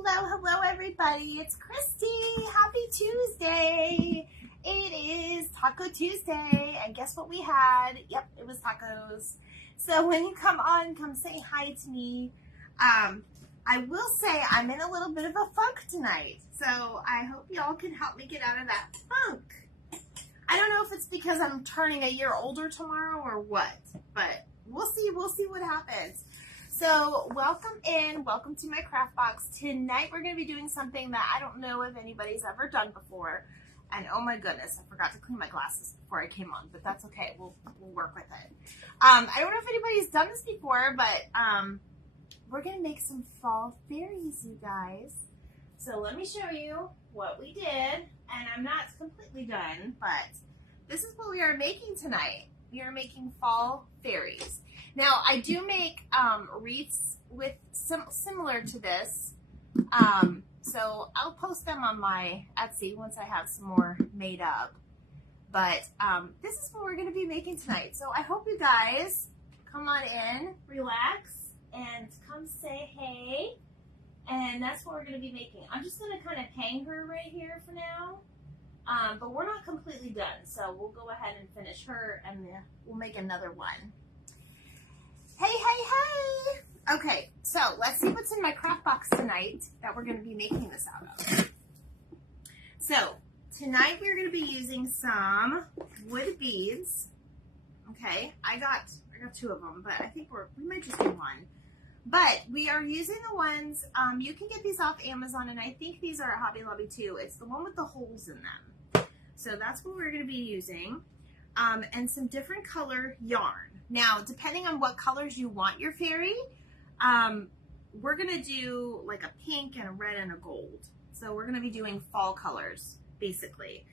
Hello everybody, it's Christy. Happy Tuesday. It is Taco Tuesday, and guess what we had? Yep, it was tacos. So when you come on, come say hi to me. I will say I'm in a little bit of a funk tonight, so I hope y'all can help me get out of that funk. I don't know if it's because I'm turning a year older tomorrow or what, but we'll see what happens. So welcome to my craft box. Tonight we're going to be doing something that I don't know if anybody's ever done before. And oh my goodness, I forgot to clean my glasses before I came on, but that's okay. We'll work with it. I don't know if anybody's done this before, but we're going to make some fall fairies, you guys. So let me show you what we did. And I'm not completely done, but this is what we are making tonight. We are making fall fairies. Now, I do make wreaths with similar to this, so I'll post them on my Etsy once I have some more made up. But this is what we're going to be making tonight. So I hope you guys come on in, relax, and come say hey. And that's what we're going to be making. I'm just going to kind of hang her right here for now. But we're not completely done, so we'll go ahead and finish her, and we'll make another one. Hey! Okay, so let's see what's in my craft box tonight that we're going to be making this out of. So, tonight we're going to be using some wood beads. Okay, I got two of them, but I think we might just do one. But we are using the ones, you can get these off Amazon, and I think these are at Hobby Lobby too. It's the one with the holes in them. So that's what we're going to be using. And some different color yarn. Now, depending on what colors you want your fairy, we're going to do like a pink and a red and a gold. So we're going to be doing fall colors, basically.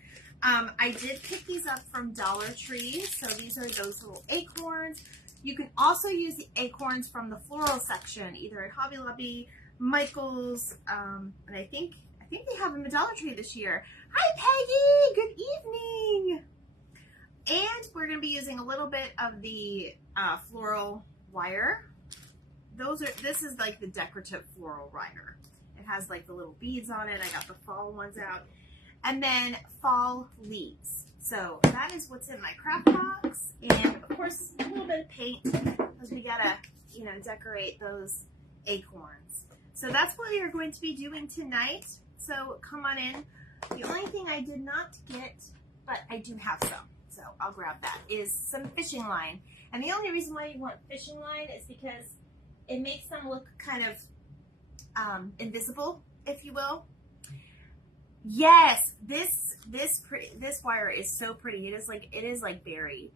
I did pick these up from Dollar Tree. So these are those little acorns. You can also use the acorns from the floral section, either at Hobby Lobby, Michael's, and I think they have them at Dollar Tree this year. Hi, Peggy! Good evening! And we're going to be using a little bit of the floral wire. This is like the decorative floral wire. It has like the little beads on it. I got the fall ones out. And then fall leaves. So that is what's in my craft box. And of course, a little bit of paint because we got to, decorate those acorns. So that's what we are going to be doing tonight. So come on in. The only thing I did not get, but I do have some. So I'll grab that, is some fishing line. And the only reason why you want fishing line is because it makes them look kind of invisible, if you will. Yes, this wire is so pretty. It is like berry.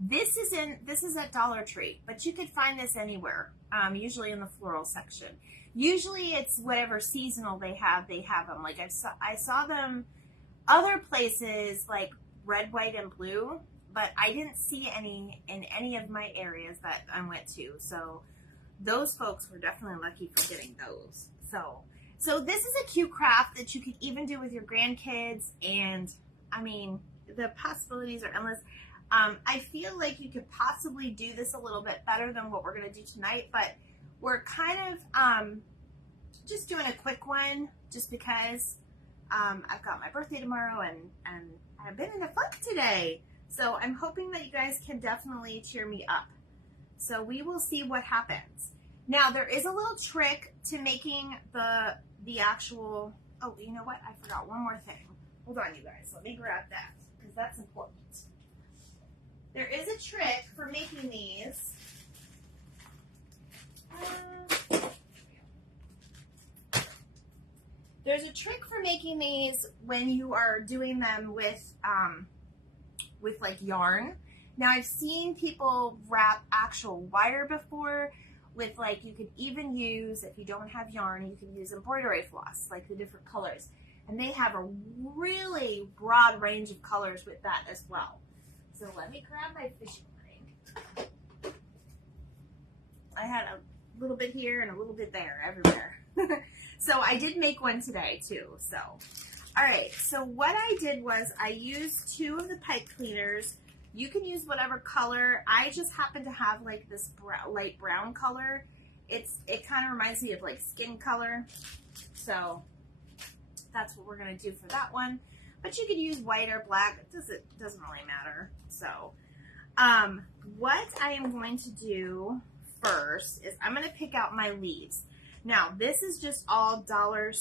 This is at Dollar Tree, but you could find this anywhere. Usually in the floral section. Usually it's whatever seasonal they have them. Like I saw them other places like red, white, and blue, but I didn't see any in any of my areas that I went to. So those folks were definitely lucky for getting those. So this is a cute craft that you could even do with your grandkids, and I mean, the possibilities are endless. I feel like you could possibly do this a little bit better than what we're going to do tonight, but we're kind of just doing a quick one just because I've got my birthday tomorrow and I've been in a funk today. So I'm hoping that you guys can definitely cheer me up. So we will see what happens. Now there is a little trick to making the actual, oh, you know what? I forgot one more thing. Hold on, you guys. Let me grab that because that's important. There is a trick for making these. There's a trick for making these when you are doing them with like yarn. Now I've seen people wrap actual wire before with, like, you could even use, if you don't have yarn, you can use embroidery floss, like the different colors. And they have a really broad range of colors with that as well. So let me grab my fishing line. I had a little bit here and a little bit there, everywhere. So I did make one today too. So, all right. So what I did was I used 2 of the pipe cleaners. You can use whatever color. I just happen to have like this light brown color, It kind of reminds me of like skin color. So that's what we're going to do for that one. But you could use white or black. It doesn't really matter. So what I am going to do first is I'm going to pick out my leaves. Now, this is just all Dollar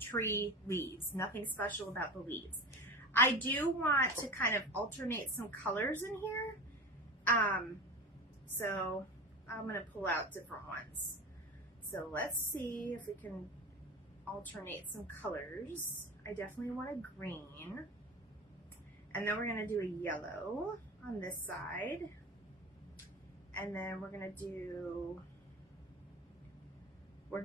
Tree leaves. Nothing special about the leaves. I do want to kind of alternate some colors in here. So I'm going to pull out different ones. So let's see if we can alternate some colors. I definitely want a green. And then we're going to do a yellow on this side. And then we're going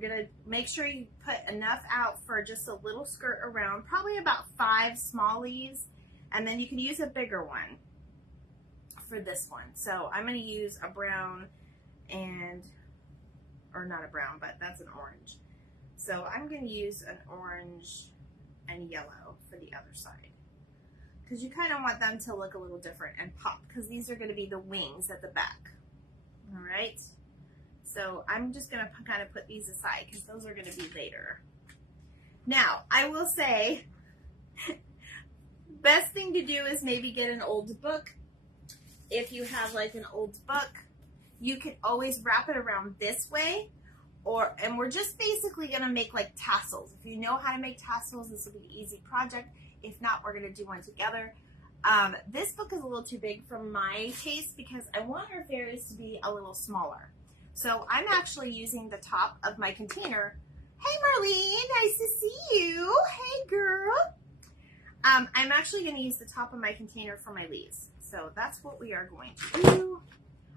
to make sure you put enough out for just a little skirt around, probably about 5 small leaves. And then you can use a bigger one for this one. So I'm going to use a brown or not a brown, but that's an orange. So I'm going to use an orange and yellow for the other side, because you kind of want them to look a little different and pop, because these are going to be the wings at the back. All right. So I'm just going to kind of put these aside because those are going to be later. Now, I will say, best thing to do is maybe get an old book. If you have like an old book, you can always wrap it around this way, and we're just basically going to make like tassels. If you know how to make tassels, this will be an easy project. If not, we're going to do one together. This book is a little too big for my taste because I want our fairies to be a little smaller. So I'm actually using the top of my container. Hey Marlene, nice to see you. Hey girl. I'm actually going to use the top of my container for my leaves. So that's what we are going to do.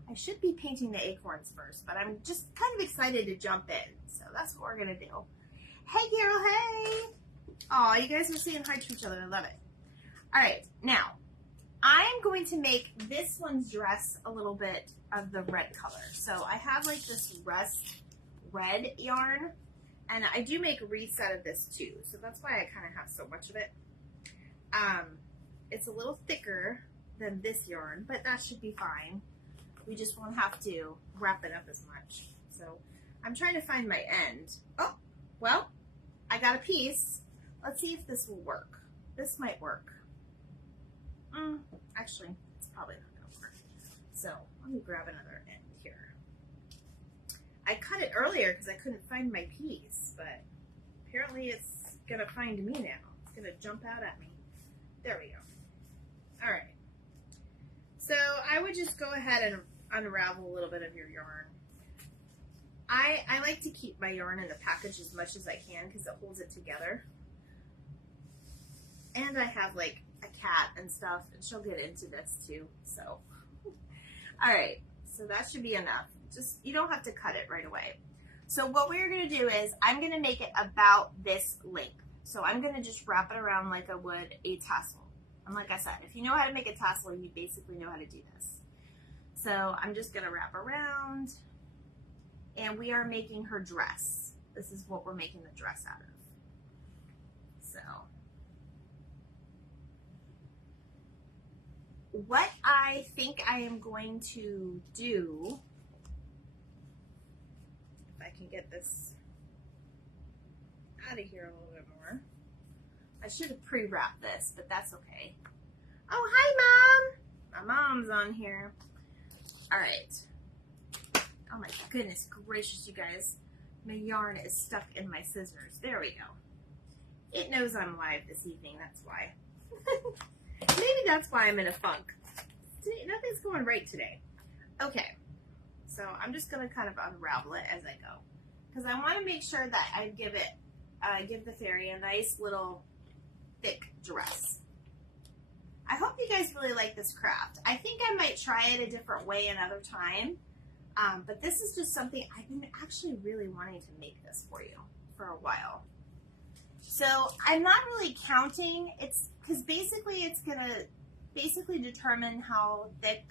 I should be painting the acorns first, but I'm just kind of excited to jump in. So that's what we're going to do. Hey Carol, hey. Oh, you guys are saying hi to each other. I love it. All right, now I'm going to make this one's dress a little bit of the red color. So I have like this rust red yarn, and I do make wreaths out of this too. So that's why I kind of have so much of it. It's a little thicker than this yarn, but that should be fine. We just won't have to wrap it up as much. So I'm trying to find my end. Oh, well, I got a piece. Let's see if this will work. This might work. Actually, it's probably not going to work. So let me grab another end here. I cut it earlier because I couldn't find my piece, but apparently it's going to find me now. It's going to jump out at me. There we go. All right. So I would just go ahead and unravel a little bit of your yarn. I like to keep my yarn in the package as much as I can because it holds it together. And I have like a cat and stuff, and she'll get into this too. So, all right, so that should be enough. Just, you don't have to cut it right away. So what we're going to do is I'm going to make it about this length. So I'm going to just wrap it around like I would a tassel. And like I said, if you know how to make a tassel, you basically know how to do this. So I'm just going to wrap around, and we are making her dress. This is what we're making the dress out of. So what I think I am going to do, if I can get this out of here a little bit more. I should have pre-wrapped this, but that's okay. Oh, hi, Mom. My mom's on here. All right. Oh, my goodness gracious, you guys. My yarn is stuck in my scissors. There we go. It knows I'm live this evening. That's why. Maybe that's why I'm in a funk. Nothing's going right today. Okay. So I'm just going to kind of unravel it as I go, because I want to make sure that I give the fairy a nice little thick dress. I hope you guys really like this craft. I think I might try it a different way another time, but this is just something I've been actually really wanting to make this for you for a while. So I'm not really counting. It's because basically it's gonna determine how thick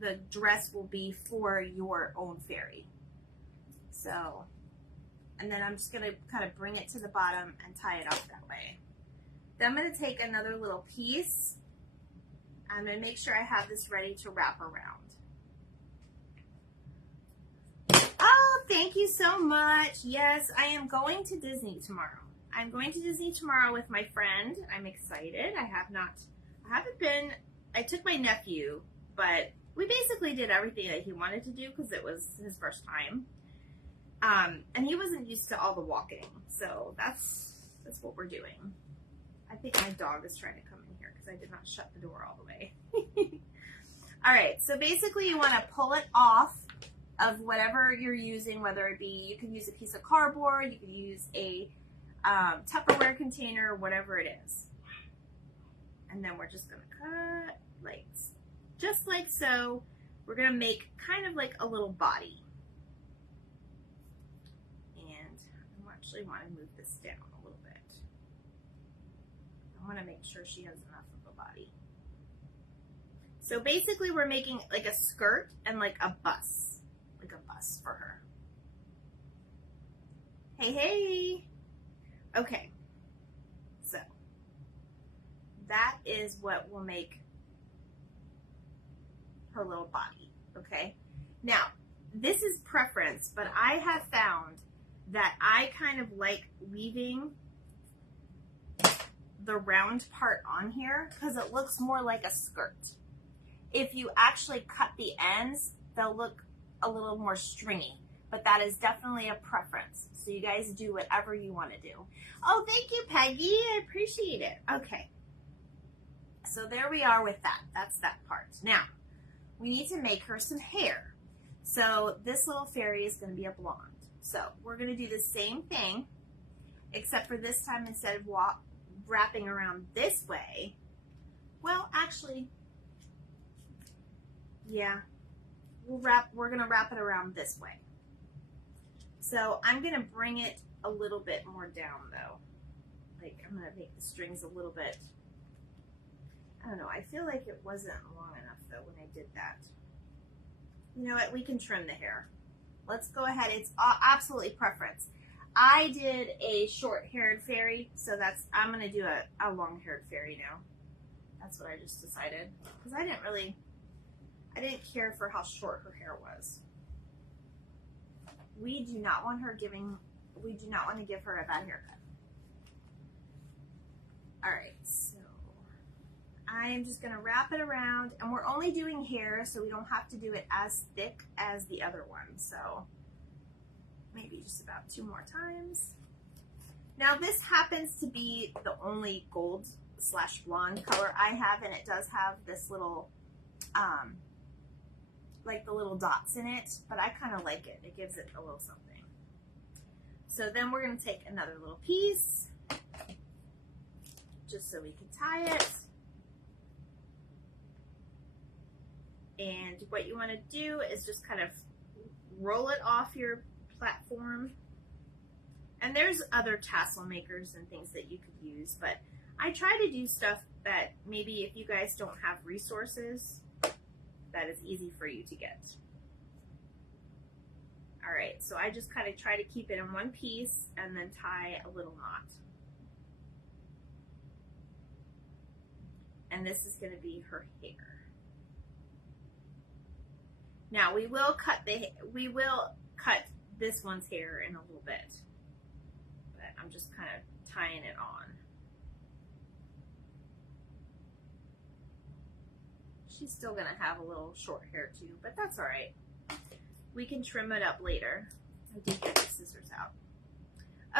the dress will be for your own fairy. So, and then I'm just going to kind of bring it to the bottom and tie it up that way. Then I'm going to take another little piece. I'm going to make sure I have this ready to wrap around. you so much. Yes, I am going to Disney tomorrow. I'm going to Disney tomorrow with my friend. I'm excited. I took my nephew, but we basically did everything that he wanted to do because it was his first time. And he wasn't used to all the walking. So that's what we're doing. I think my dog is trying to come in here because I did not shut the door all the way. All right, so basically you want to pull it off of whatever you're using, whether it be, you can use a piece of cardboard, you can use a Tupperware container, whatever it is. And then we're just going to cut like, just like so. We're going to make kind of like a little body. And I actually want to move this down a little bit. I want to make sure she has enough of a body. So basically we're making like a skirt and like a bus for her. Hey, hey. Okay. So that is what will make her little body. Okay. Now, this is preference, but I have found that I kind of like leaving the round part on here because it looks more like a skirt. If you actually cut the ends, they'll look a little more stringy, but that is definitely a preference. So you guys do whatever you want to do. Oh, thank you, Peggy. I appreciate it. Okay. So there we are with that. That's that part. Now, we need to make her some hair. So this little fairy is going to be a blonde. So we're going to do the same thing, except for this time, instead of wrapping around this way, well, actually, yeah, we're going to wrap it around this way. So I'm going to bring it a little bit more down though. Like I'm going to make the strings a little bit, I don't know, I feel like it wasn't long enough though when I did that. You know what, we can trim the hair. Let's go ahead, it's absolutely preference. I did a short-haired fairy, so I'm going to do a long-haired fairy now. That's what I just decided. Because I didn't care for how short her hair was. We do not want to give her a bad haircut. Alright, so I am just going to wrap it around, and we're only doing hair, so we don't have to do it as thick as the other one, so maybe just about 2 more times. Now this happens to be the only gold/blonde color I have, and it does have this little, like the little dots in it, but I kind of like it. It gives it a little something. So then we're going to take another little piece, just so we can tie it. And what you want to do is just kind of roll it off your platform. And there's other tassel makers and things that you could use, but I try to do stuff that maybe if you guys don't have resources, that is easy for you to get. All right, so I just kind of try to keep it in one piece and then tie a little knot. And this is going to be her hair. Now we will cut this one's hair in a little bit, but I'm just kind of tying it on. She's still gonna have a little short hair too, but that's all right. We can trim it up later. I did get the scissors out.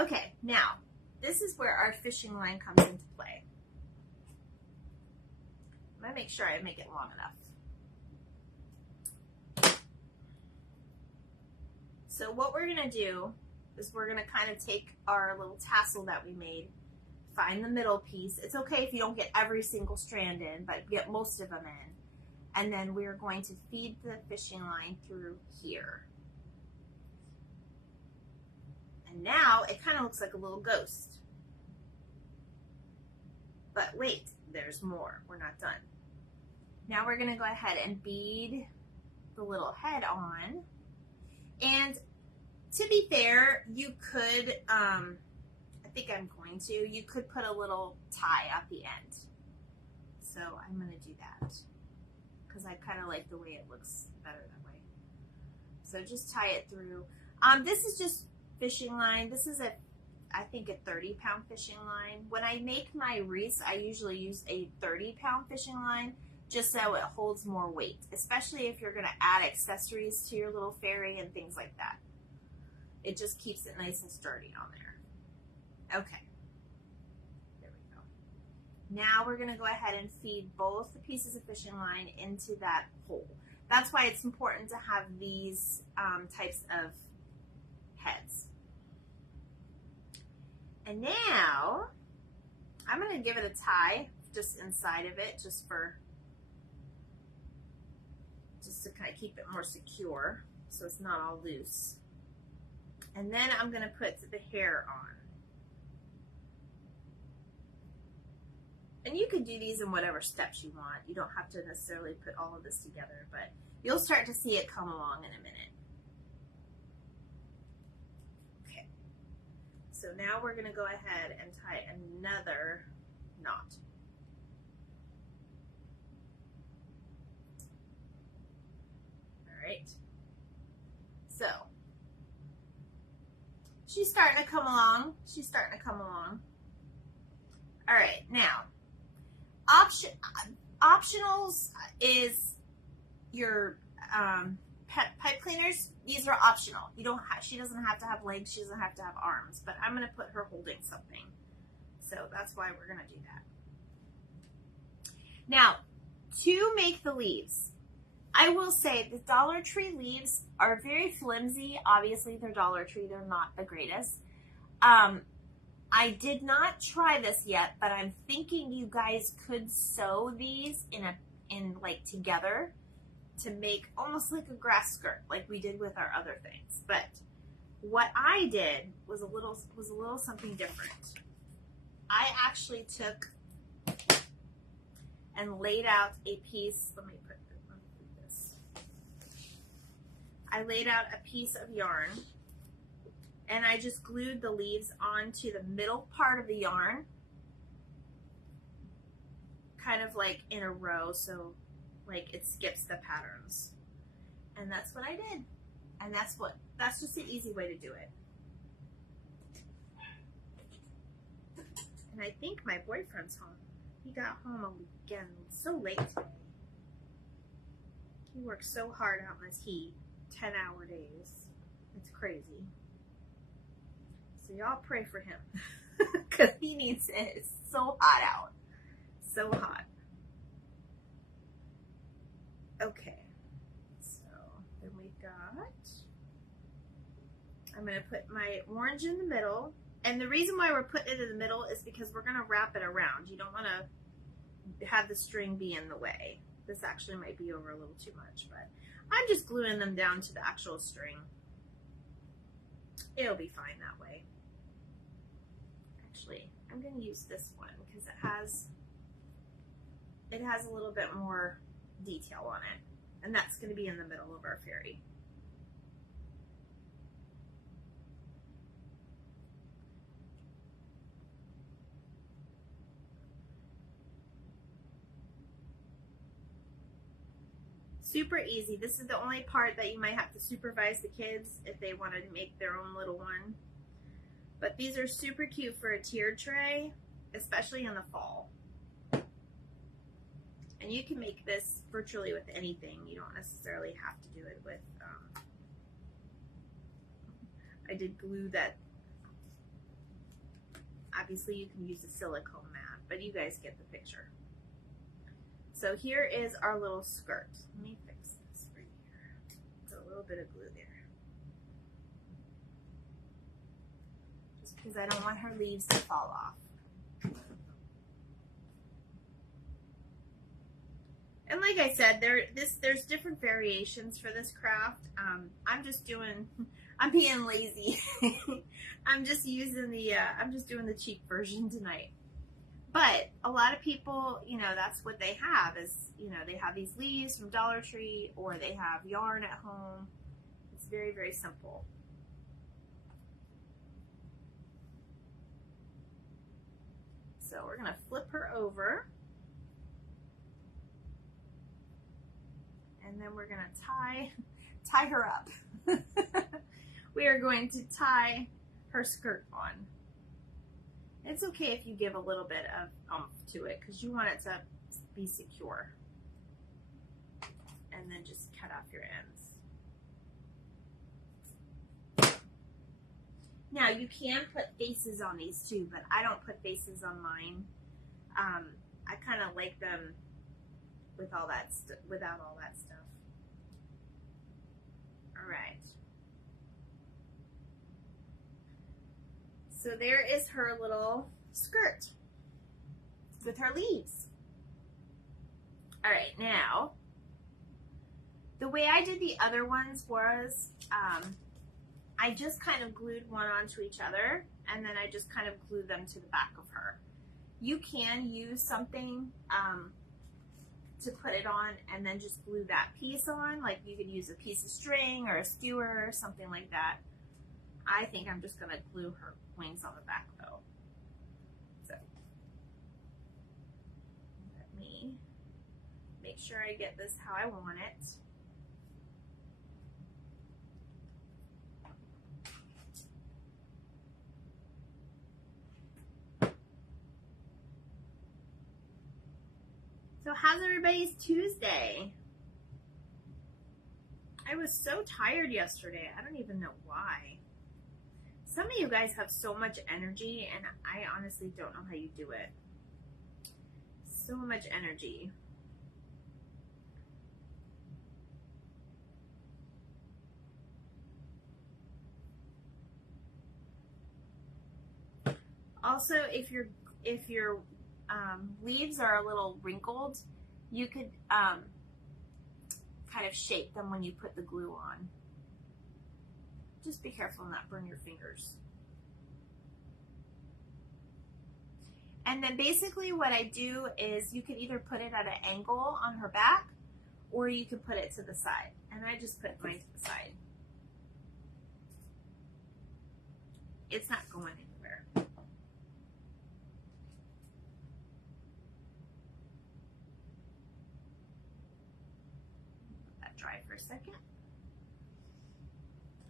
Okay, now this is where our fishing line comes into play. I'm gonna make sure I make it long enough. So what we're gonna do is we're gonna kind of take our little tassel that we made, find the middle piece. It's okay if you don't get every single strand in, but get most of them in. And then we're going to feed the fishing line through here. And now it kind of looks like a little ghost. But wait, there's more. We're not done. Now we're gonna go ahead and bead the little head on. And to be fair, you could, I think I'm going to, you could put a little tie at the end. So I'm going to do that because I kind of like the way it looks better that way. So just tie it through. This is just fishing line. This is I think a 30-pound fishing line. When I make my wreaths, I usually use a 30-pound fishing line just so it holds more weight, especially if you're going to add accessories to your little fairy and things like that. It just keeps it nice and sturdy on there. Okay. There we go. Now we're going to go ahead and feed both the pieces of fishing line into that hole. That's why it's important to have these types of heads. And now I'm going to give it a tie just inside of it, just to kind of keep it more secure so it's not all loose. And then I'm going to put the hair on. And you can do these in whatever steps you want. You don't have to necessarily put all of this together, but you'll start to see it come along in a minute. Okay. So now we're going to go ahead and tie another knot. All right. So she's starting to come along. She's starting to come along. All right. Now, optionals is your pipe cleaners. These are optional. You don't have, she doesn't have to have legs. She doesn't have to have arms, but I'm going to put her holding something. So that's why we're going to do that. Now, to make the leaves, I will say the Dollar Tree leaves are very flimsy. Obviously, they're Dollar Tree. They're not the greatest. I did not try this yet, but I'm thinking you guys could sew these in like together to make almost like a grass skirt, like we did with our other things. But what I did was a little something different. I actually took and laid out a piece. Let me put this. I laid out a piece of yarn. And I just glued the leaves onto the middle part of the yarn, kind of like in a row, so like it skips the patterns. And that's what I did. And that's just an easy way to do it. And I think my boyfriend's home. He got home again so late today. He works so hard out in this heat, 10-hour days. It's crazy. So y'all pray for him because he needs it. It's so hot out. So hot. Okay. So then we've got, I'm going to put my orange in the middle. And the reason why we're putting it in the middle is because we're going to wrap it around. You don't want to have the string be in the way. This actually might be over a little too much, but I'm just gluing them down to the actual string. It'll be fine that way. Actually, I'm going to use this one because it has a little bit more detail on it, and that's going to be in the middle of our fairy. Super easy. This is the only part that you might have to supervise the kids if they wanted to make their own little one. But these are super cute for a tiered tray, especially in the fall. And you can make this virtually with anything. You don't necessarily have to do it with, I did glue that. Obviously you can use a silicone mat, but you guys get the picture. So here is our little skirt. Let me fix this right here. Put a little bit of glue there. Just because I don't want her leaves to fall off. And like I said, there's different variations for this craft. I'm being lazy. I'm just using I'm just doing the cheap version tonight. But a lot of people, you know, that's what they have is, you know, they have these leaves from Dollar Tree or they have yarn at home. It's very, very simple. So we're going to flip her over. And then we're going to tie her up. we are going to tie her skirt on. It's okay if you give a little bit of oomph to it because you want it to be secure. And then just cut off your ends. Now you can put faces on these too, but I don't put faces on mine. I kind of like them with all that without all that stuff. All right. So there is her little skirt with her leaves. All right, now the way I did the other ones was I just kind of glued one onto each other and then I just kind of glued them to the back of her. You can use something to put it on and then just glue that piece on. Like you could use a piece of string or a skewer or something like that. I think I'm just going to glue her wings on the back though. So let me make sure I get this how I want it. So how's everybody's Tuesday? I was so tired yesterday. I don't even know why. Some of you guys have so much energy and I honestly don't know how you do it. So much energy. Also, if your leaves are a little wrinkled, you could kind of shape them when you put the glue on. Just be careful not burn your fingers. And then basically what I do is you could either put it at an angle on her back or you could put it to the side. And I just put mine to the side. It's not going anywhere. Let that dry for a second.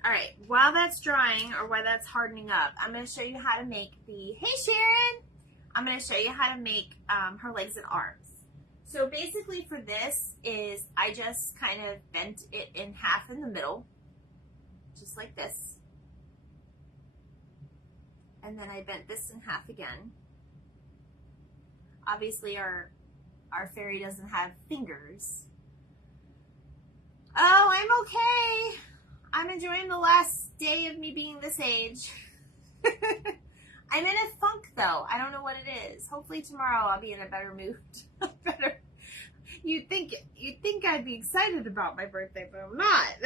All right, while that's drying or while that's hardening up, I'm going to show you how to make the, hey Sharon, I'm going to show you how to make her legs and arms. So basically for this is I just kind of bent it in half in the middle, just like this. And then I bent this in half again. Obviously our fairy doesn't have fingers. Oh, I'm okay. I'm enjoying the last day of me being this age. I'm in a funk though. I don't know what it is. Hopefully tomorrow I'll be in a better mood. Better. You'd think I'd be excited about my birthday, but I'm not.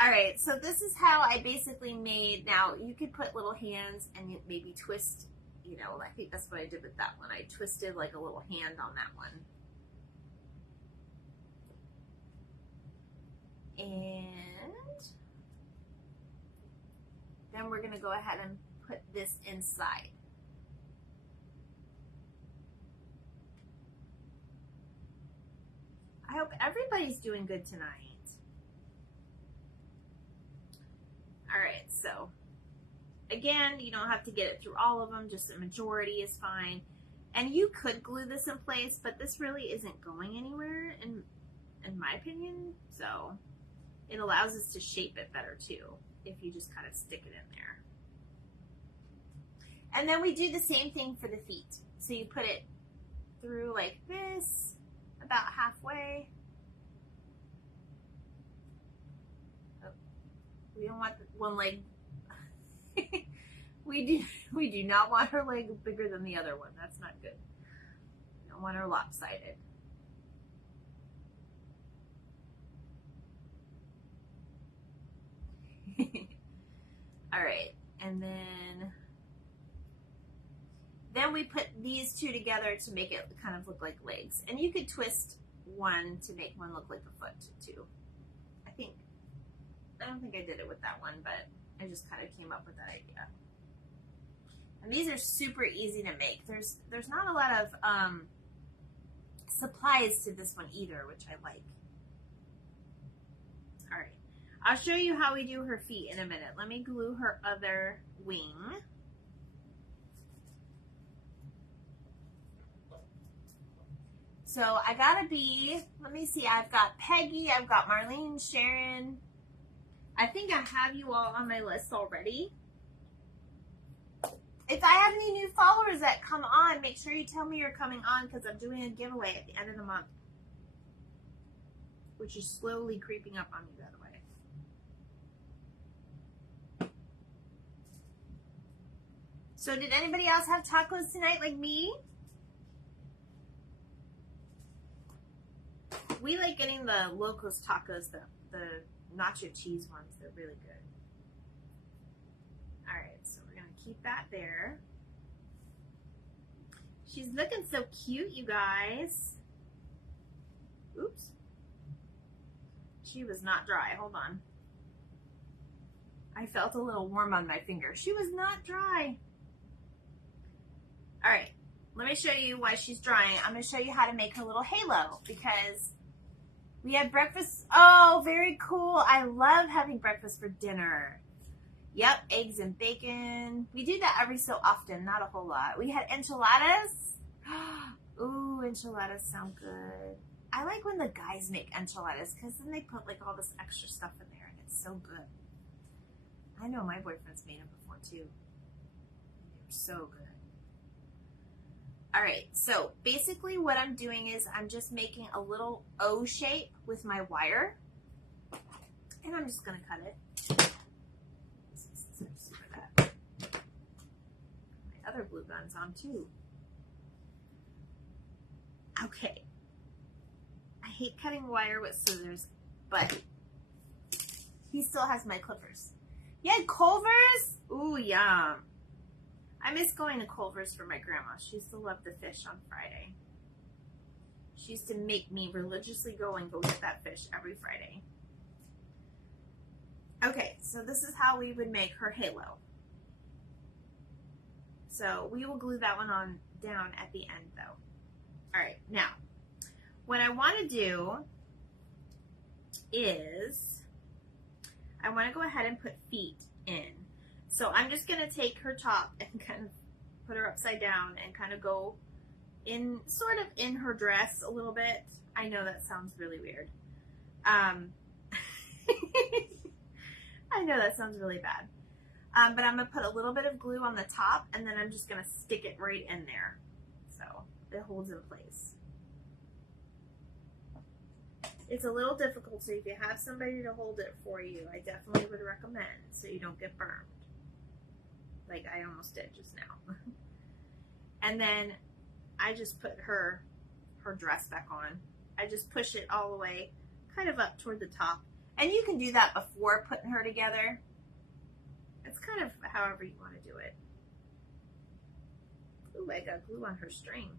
All right, so this is how I basically made. Now you could put little hands and maybe twist. You know, I think that's what I did with that one. I twisted like a little hand on that one. And then we're going to go ahead and put this inside. I hope everybody's doing good tonight. All right, so again, you don't have to get it through all of them, just a majority is fine. And you could glue this in place, but this really isn't going anywhere in my opinion, so it allows us to shape it better too, if you just kind of stick it in there. And then we do the same thing for the feet. So you put it through like this, about halfway. Oh, we don't want one leg. we do not want her leg bigger than the other one. That's not good. We don't want her lopsided. All right, and then we put these two together to make it kind of look like legs. And you could twist one to make one look like a foot too. I don't think I did it with that one, but I just kind of came up with that idea. And these are super easy to make. There's not a lot of supplies to this one either, which I like. All right. I'll show you how we do her feet in a minute. Let me glue her other wing. So I gotta be, let me see, I've got Peggy, I've got Marlene, Sharon. I think I have you all on my list already. If I have any new followers that come on, make sure you tell me you're coming on because I'm doing a giveaway at the end of the month, which is slowly creeping up on me, by the way. So did anybody else have tacos tonight like me? We like getting the Locos tacos, the nacho cheese ones. They're really good. All right, so we're going to keep that there. She's looking so cute, you guys. Oops. She was not dry. Hold on. I felt a little warm on my finger. She was not dry. All right, let me show you why she's drying. I'm going to show you how to make her little halo because we had breakfast. Oh, very cool. I love having breakfast for dinner. Yep, eggs and bacon. We do that every so often, not a whole lot. We had enchiladas. Ooh, enchiladas sound good. I like when the guys make enchiladas because then they put like all this extra stuff in there and it's so good. I know my boyfriend's made them before too. They're so good. All right, so basically what I'm doing is I'm just making a little O shape with my wire and I'm just gonna cut it. My other glue gun's on too. Okay. I hate cutting wire with scissors, but he still has my clippers. You had Culver's? Ooh, yum. I miss going to Culver's for my grandma. She used to love the fish on Friday. She used to make me religiously go get that fish every Friday. Okay, so this is how we would make her halo. So we will glue that one on down at the end though. All right, now, what I want to do is I want to go ahead and put feet in. So I'm just going to take her top and kind of put her upside down and kind of go in, sort of in her dress a little bit. I know that sounds really weird. I know that sounds really bad. But I'm going to put a little bit of glue on the top and then I'm just going to stick it right in there. So it holds in place. It's a little difficult, so if you have somebody to hold it for you, I definitely would recommend so you don't get burned. Like I almost did just now. And then I just put her dress back on. I just push it all the way kind of up toward the top. And you can do that before putting her together. It's kind of however you want to do it. Ooh, I got glue on her string.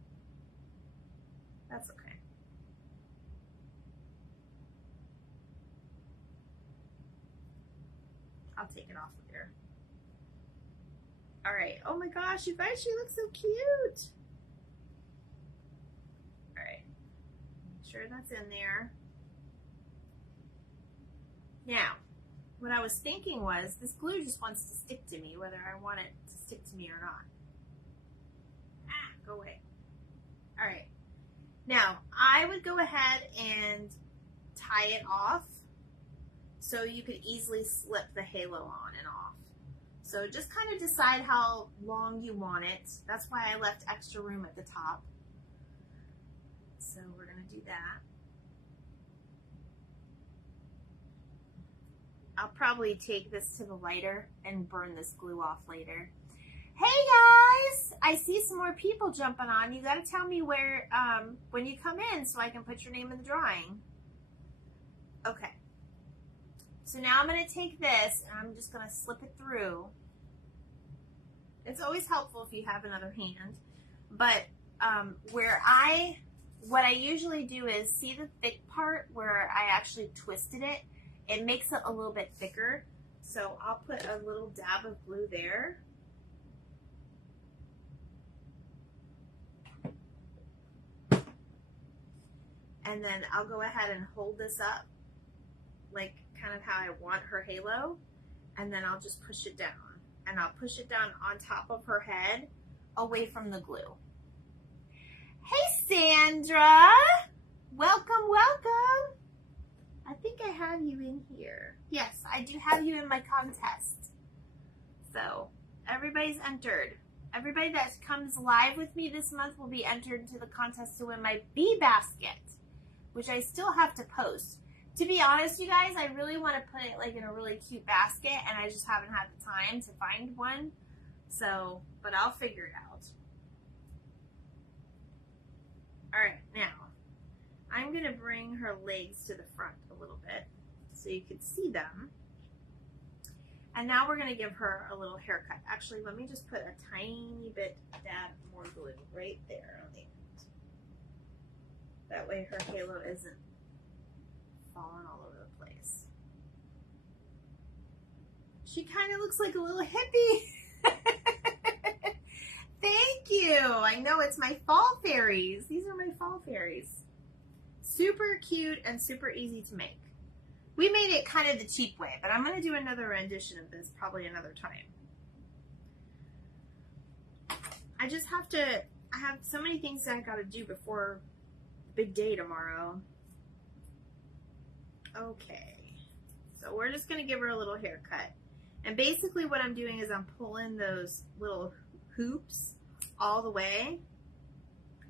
That's okay. I'll take it off later. All right. Oh my gosh, you guys, she looks so cute. All right. Make sure that's in there. Now, what I was thinking was this glue just wants to stick to me, whether I want it to stick to me or not. Ah, go away. All right. Now, I would go ahead and tie it off so you could easily slip the halo on and off. So just kind of decide how long you want it. That's why I left extra room at the top. So we're going to do that. I'll probably take this to the lighter and burn this glue off later. Hey guys, I see some more people jumping on. You got to tell me where when you come in so I can put your name in the drawing. Okay. So now I'm going to take this and I'm just going to slip it through. It's always helpful if you have another hand. But what I usually do is see the thick part where I actually twisted it. It makes it a little bit thicker. So I'll put a little dab of glue there. And then I'll go ahead and hold this up, like kind of how I want her halo, and then I'll just push it down. And I'll push it down on top of her head, away from the glue. Hey, Sandra! Welcome, welcome! I think I have you in here. Yes, I do have you in my contest. So, everybody's entered. Everybody that comes live with me this month will be entered into the contest to win my bee basket, which I still have to post. To be honest, you guys, I really want to put it like in a really cute basket, and I just haven't had the time to find one. So, but I'll figure it out. All right, now I'm going to bring her legs to the front a little bit so you can see them. And now we're going to give her a little haircut. Actually, let me just put a tiny bit more glue right there on the end. That way her halo isn't falling all over the place. She kind of looks like a little hippie. Thank you. I know it's my Fall Fairies. These are my Fall Fairies. Super cute and super easy to make. We made it kind of the cheap way, but I'm going to do another rendition of this probably another time. I just have to, I have so many things that I got to do before the big day tomorrow. Okay, so we're just going to give her a little haircut. And basically what I'm doing is I'm pulling those little hoops all the way.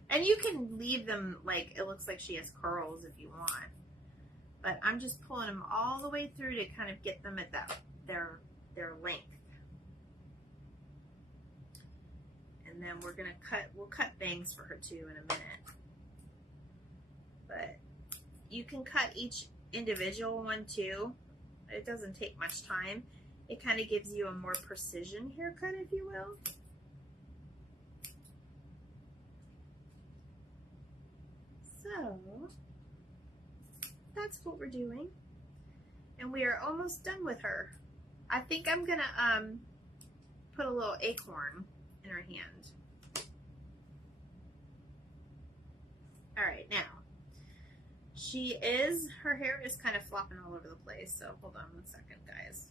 And you can leave them like it looks like she has curls if you want. But I'm just pulling them all the way through to kind of get them at their length. And then we're gonna we'll cut bangs for her too in a minute. But you can cut each individual one too. It doesn't take much time. It kind of gives you a more precision haircut, if you will. So that's what we're doing, and we are almost done with her. I think I'm gonna put a little acorn in her hand. All right, now her hair is kind of flopping all over the place, so hold on one second, guys.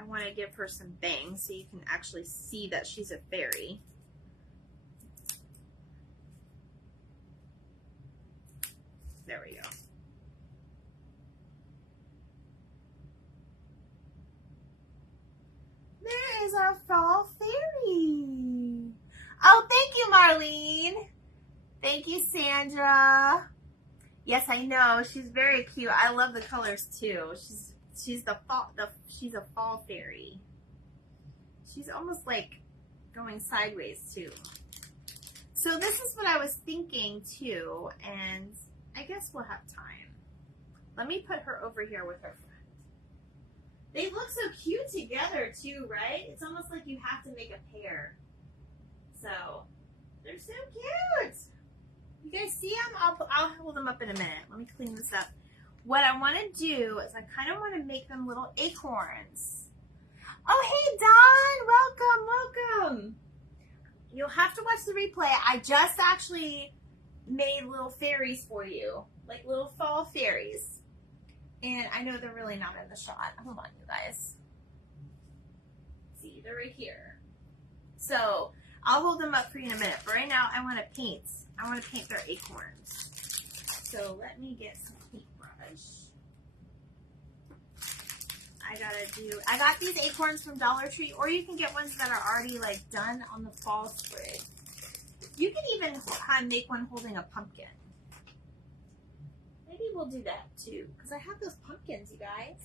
I want to give her some bangs so you can actually see that she's a fairy. There we go. There is our Fall Fairy. Oh, thank you, Marlene. Thank you, Sandra. Yes, I know. She's very cute. I love the colors too. She's a fall fairy. She's almost like going sideways too. So this is what I was thinking too, and I guess we'll have time. Let me put her over here with her friend. They look so cute together too, right? It's almost like you have to make a pair. So, they're so cute. You guys see them? I'll hold them up in a minute. Let me clean this up. What I want to do is I kind of want to make them little acorns. Oh, hey, Dawn. Welcome. You'll have to watch the replay. I just actually made little fairies for you, like little fall fairies. And I know they're really not in the shot. Hold on, you guys. See, they're right here. So I'll hold them up for you in a minute. But right now, I want to paint their acorns. So let me get some paintbrush. I got these acorns from Dollar Tree, or you can get ones that are already like done on the fall sprig. You can even make one holding a pumpkin. Maybe we'll do that too, because I have those pumpkins, you guys.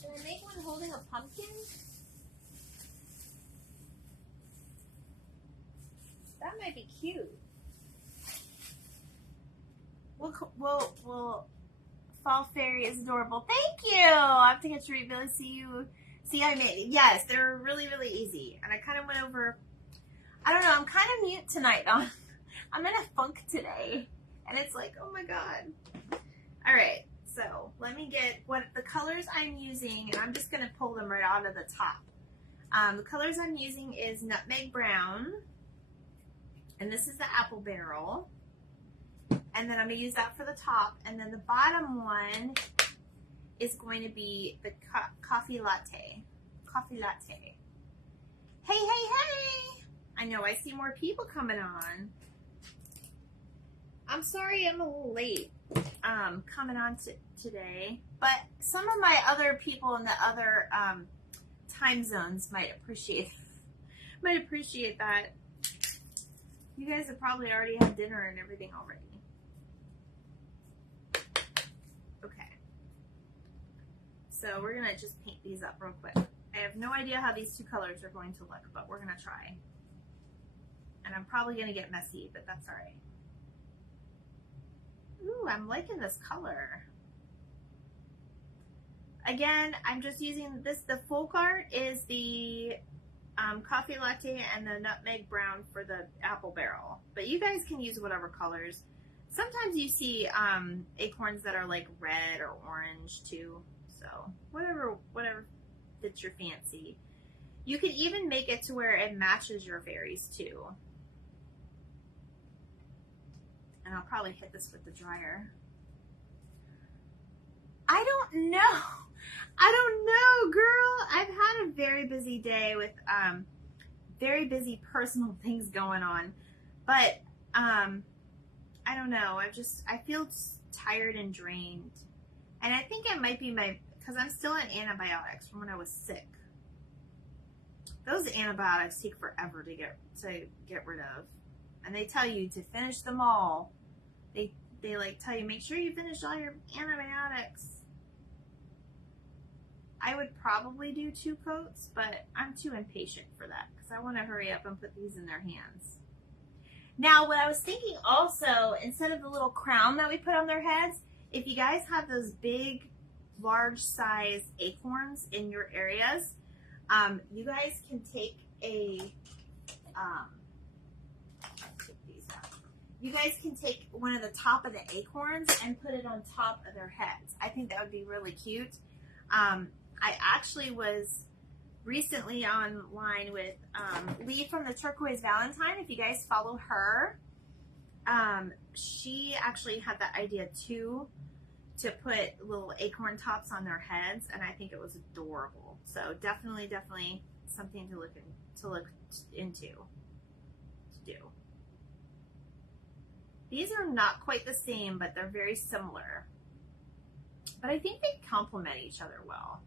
Should I make one holding a pumpkin? That might be cute. We'll Fall Fairy is adorable. Thank you. I have to get to reveal. See, I made it. Yes, they're really, really easy. And I kind of went over. I don't know. I'm kind of mute tonight. I'm in a funk today, and it's like, oh my god. All right. So let me get what the colors I'm using, and I'm just gonna pull them right out of the top. The colors I'm using is Nutmeg Brown, And this is the apple barrel. And then I'm going to use that for the top. And then the bottom one is going to be the coffee latte. Coffee latte. Hey, hey, hey! I know, I see more people coming on. I'm sorry I'm a little late coming on today. But some of my other people in the other time zones might appreciate that. You guys have probably already had dinner and everything already. Okay. So we're going to just paint these up real quick. I have no idea how these two colors are going to look, but we're going to try. And I'm probably going to get messy, but that's all right. Ooh, I'm liking this color. Again, I'm just using this. The folk art is the coffee latte and the nutmeg brown for the apple barrel. But you guys can use whatever colors. Sometimes you see acorns that are like red or orange too. So whatever fits your fancy. You can even make it to where it matches your fairies too. And I'll probably hit this with the dryer. I don't know, girl. I've had a very busy day with very busy personal things going on. But I don't know. I feel tired and drained. And I think it might be because I'm still on antibiotics from when I was sick. Those antibiotics take forever to get rid of. And they tell you to finish them all. They like tell you, make sure you finish all your antibiotics. I would probably do 2 coats, but I'm too impatient for that because I want to hurry up and put these in their hands. Now, what I was thinking also, instead of the little crown that we put on their heads, if you guys have those big, large size acorns in your areas, you guys can take you guys can take one of the top of the acorns and put it on top of their heads. I think that would be really cute. I actually was recently online with Lee from the Turquoise Valentine. If you guys follow her, she actually had that idea too, to put little acorn tops on their heads, and I think it was adorable. So definitely something to look into to do. These are not quite the same, but they're very similar. But I think they complement each other well.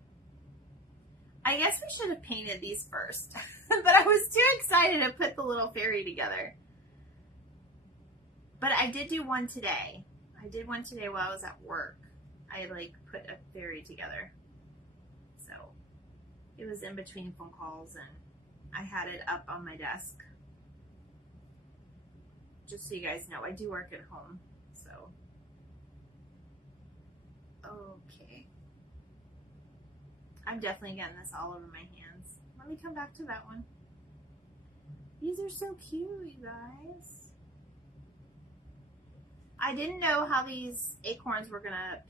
I guess we should have painted these first, but I was too excited to put the little fairy together. But I did do one today. I did one today while I was at work. I put a fairy together. So it was in between phone calls and I had it up on my desk. Just so you guys know, I do work at home, so. Okay. I'm definitely getting this all over my hands. Let me come back to that one. These are so cute, you guys. I didn't know how these acorns were gonna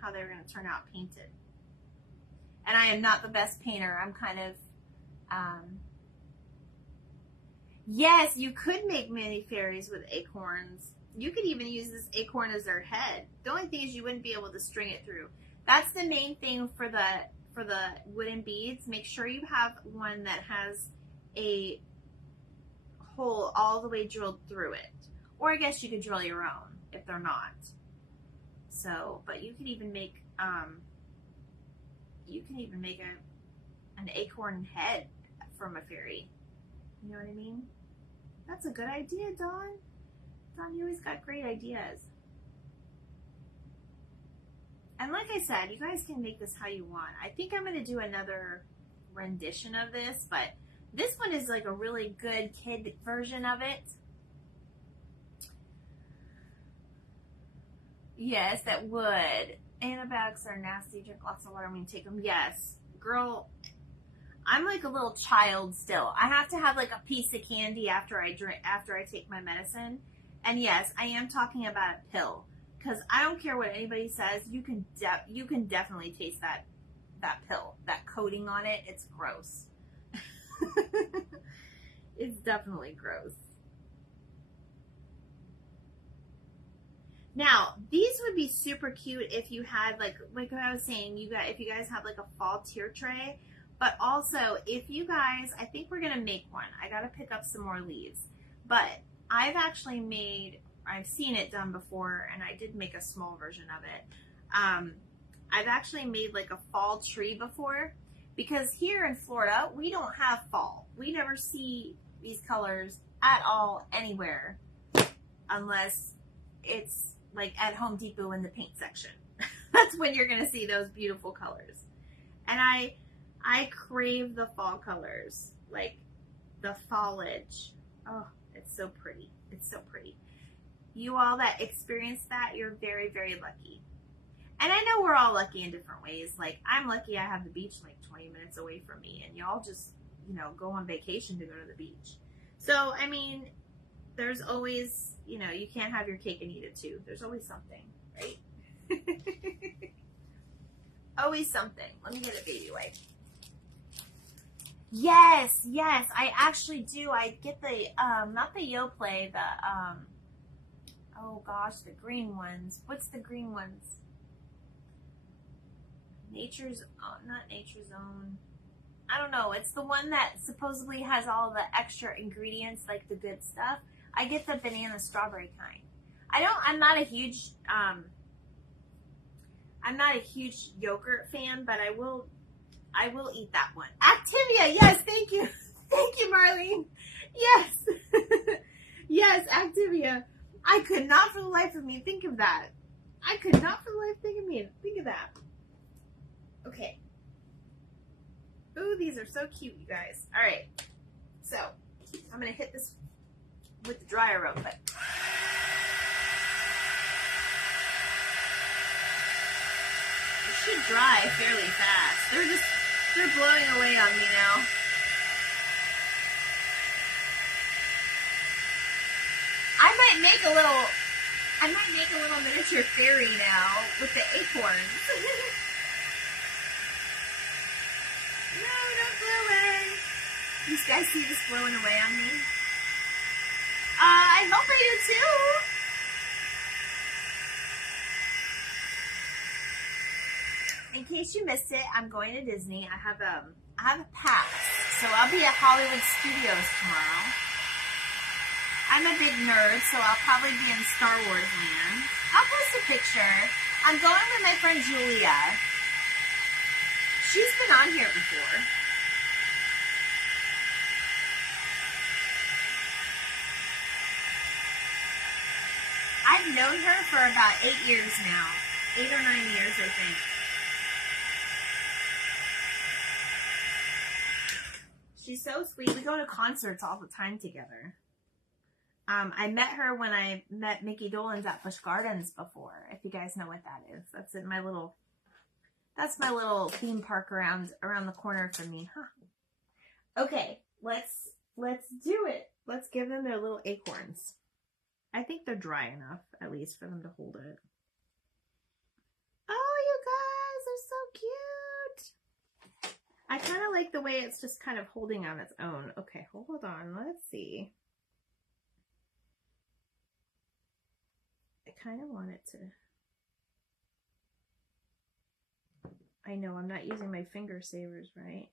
how they were gonna turn out painted. And I am not the best painter. I'm kind of, yes, you could make mini fairies with acorns. You could even use this acorn as their head. The only thing is you wouldn't be able to string it through. That's the main thing for the wooden beads. Make sure you have one that has a hole all the way drilled through it. Or I guess you could drill your own if they're not. So, but you could even make an acorn head from a fairy. You know what I mean? That's a good idea, Dawn. Dawn, you always got great ideas. And like I said, you guys can make this how you want. I think I'm going to do another rendition of this, but this one is like a really good kid version of it. Yes, that would. Antibiotics are nasty. Drink lots of water when you take them. Yes. Girl, I'm like a little child still. I have to have like a piece of candy after I take my medicine. And yes, I am talking about a pill. Because I don't care what anybody says, you can definitely taste that pill, that coating on it. It's gross. It's definitely gross. Now, these would be super cute if you had like I was saying, if you guys have like a fall tier tray, but also if you guys, I think we're gonna make one. I gotta pick up some more leaves, but I've seen it done before, and I did make a small version of it. I've actually made like a fall tree before, because here in Florida we don't have fall. We never see these colors at all anywhere, unless it's like at Home Depot in the paint section. That's when you're gonna see those beautiful colors. And I crave the fall colors, like the foliage. Oh, it's so pretty. It's so pretty. You all that experience that, you're very, very lucky. And I know we're all lucky in different ways. Like, I'm lucky I have the beach like 20 minutes away from me, and y'all just, go on vacation to go to the beach. So, I mean, there's always, you can't have your cake and eat it too. There's always something, right? Always something. Let me get a baby wipe. Yes, I actually do. I get the, not the Yoplait, oh gosh, the green ones. What's the green ones? Not Nature's Own. I don't know. It's the one that supposedly has all the extra ingredients, like the good stuff. I get the banana strawberry kind. I'm not a huge yogurt fan, but I will eat that one. Activia, yes, thank you. Thank you, Marlene. Yes. Yes, Activia. I could not for the life of me think of that. I could not for the life think of that. Okay. Ooh, these are so cute, you guys. All right. So, I'm going to hit this with the dryer real quick. It should dry fairly fast. They're blowing away on me now. I might make a little miniature fairy now with the acorns. No, don't blow away. You guys see this blowing away on me? I hope I do too. In case you missed it, I'm going to Disney. I have a pass, so I'll be at Hollywood Studios tomorrow. I'm a big nerd, so I'll probably be in Star Wars land. I'll post a picture. I'm going with my friend Julia. She's been on here before. I've known her for about 8 years now. 8 or 9 years, I think. She's so sweet. We go to concerts all the time together. I met her when I met Mickey Dolenz at Busch Gardens before, if you guys know what that is. That's my little theme park around the corner from me, huh? Okay, let's do it. Let's give them their little acorns. I think they're dry enough, at least, for them to hold it. Oh, you guys are so cute. I kind of like the way it's just kind of holding on its own. Okay, hold on. Let's see. I kind of want it to... I know, I'm not using my finger savers, right?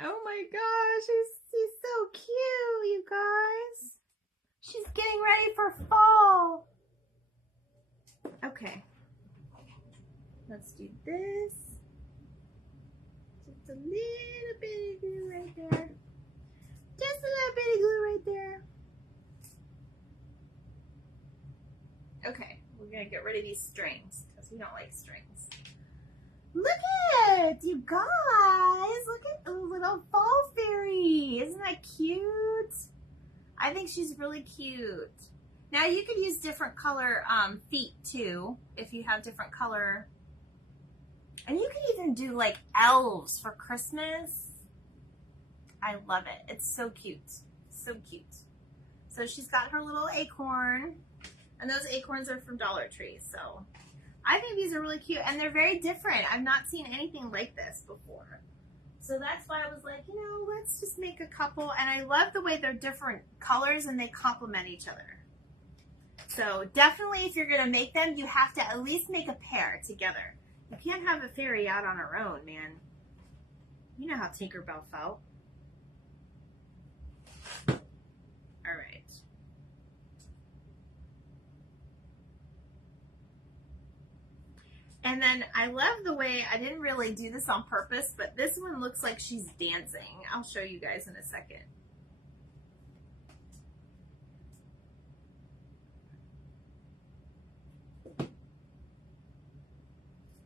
Oh my gosh, she's so cute, you guys. She's getting ready for fall. Okay. Let's do this. Just a little bit of glue right there. Just a little bit of glue right there. Okay, we're gonna get rid of these strings because we don't like strings. Look at it, you guys. Look at the little fall fairy. Isn't that cute? I think she's really cute. Now you could use different color feet too, if you have different color. And you could even do like elves for Christmas. I love it. It's so cute. So cute. So she's got her little acorn. And those acorns are from Dollar Tree. So I think these are really cute, and they're very different. I've not seen anything like this before. So that's why I was like, you know, let's just make a couple. And I love the way they're different colors and they complement each other. So definitely if you're going to make them, you have to at least make a pair together. You can't have a fairy out on her own, man. You know how Tinkerbell felt. All right. And then I love the way, I didn't really do this on purpose, but this one looks like she's dancing. I'll show you guys in a second.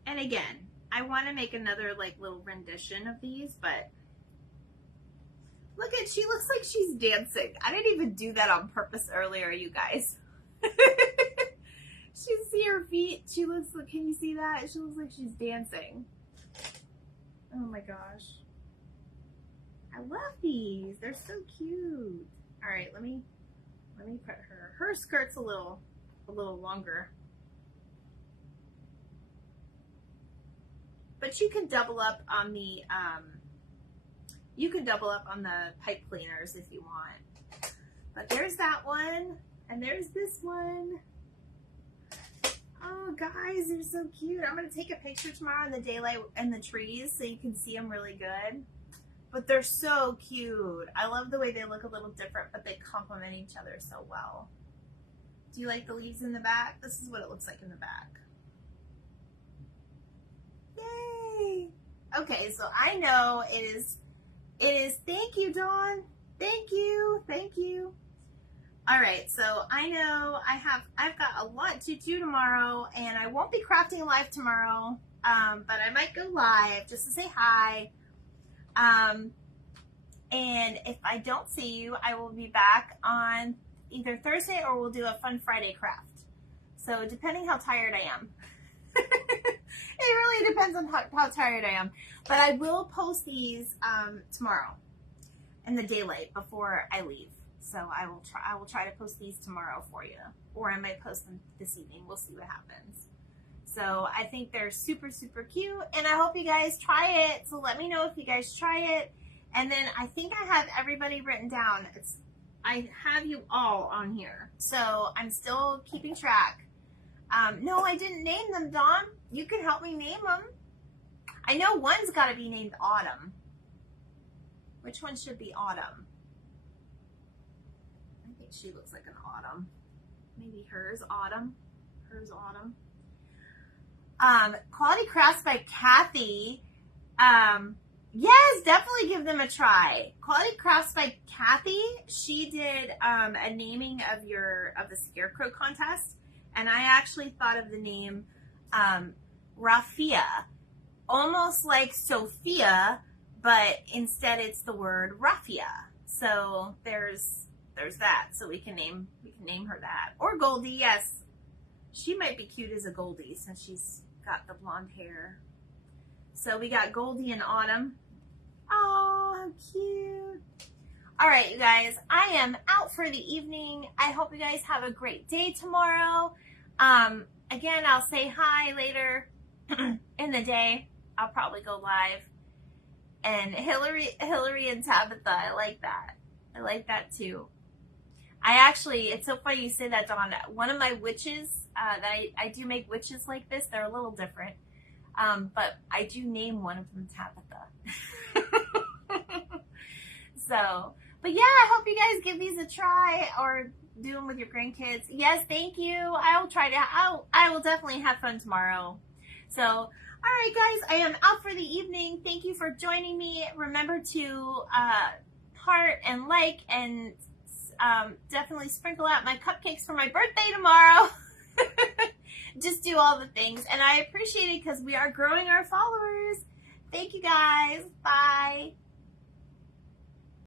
And again, I want to make another like little rendition of these, but look at, she looks like she's dancing. I didn't even do that on purpose earlier, you guys. She see her feet. She looks like, can you see that? She looks like she's dancing. Oh my gosh. I love these. They're so cute. All right, let me put her skirt's a little longer. But you can double up on the pipe cleaners if you want. But there's that one, and there's this one. Oh, guys, they're so cute. I'm going to take a picture tomorrow in the daylight and the trees so you can see them really good. But they're so cute. I love the way they look a little different, but they complement each other so well. Do you like the leaves in the back? This is what it looks like in the back. Yay! Okay, so I know it is, thank you, Dawn. Thank you. All right, so I know I've got a lot to do tomorrow, and I won't be crafting live tomorrow, but I might go live just to say hi. And if I don't see you, I will be back on either Thursday or we'll do a Fun Friday craft. So depending how tired I am. It really depends on how tired I am. But I will post these tomorrow in the daylight before I leave. So I will try to post these tomorrow for you, or I might post them this evening. We'll see what happens. So I think they're super, super cute, and I hope you guys try it. So let me know if you guys try it. And then I think I have everybody written down. I have you all on here, so I'm still keeping track. No, I didn't name them, Dawn. You can help me name them. I know one's got to be named Autumn. Which one should be Autumn? I think she looks like an autumn. Maybe hers Autumn. Hers Autumn. Quality Crafts by Kathy. Yes, definitely give them a try. Quality Crafts by Kathy. She did a naming of the Scarecrow contest, and I actually thought of the name Raffia, almost like Sophia, but instead it's the word Raffia. So there's that. So we can name her that, or Goldie. Yes, she might be cute as a Goldie since she's got the blonde hair. So we got Goldie and Autumn. Oh, how cute. All right, you guys, I am out for the evening. I hope you guys have a great day tomorrow. Again, I'll say hi later in the day. I'll probably go live. And Hillary and Tabitha, I like that. I like that too. It's so funny you say that, Dawn. One of my witches, I do make witches like this. They're a little different. But I do name one of them Tabitha. So, but yeah, I hope you guys give these a try or do them with your grandkids. Yes, thank you. I will definitely have fun tomorrow. So, all right, guys, I am out for the evening. Thank you for joining me. Remember to heart and like and definitely sprinkle out my cupcakes for my birthday tomorrow. Just do all the things. And I appreciate it because we are growing our followers. Thank you, guys. Bye.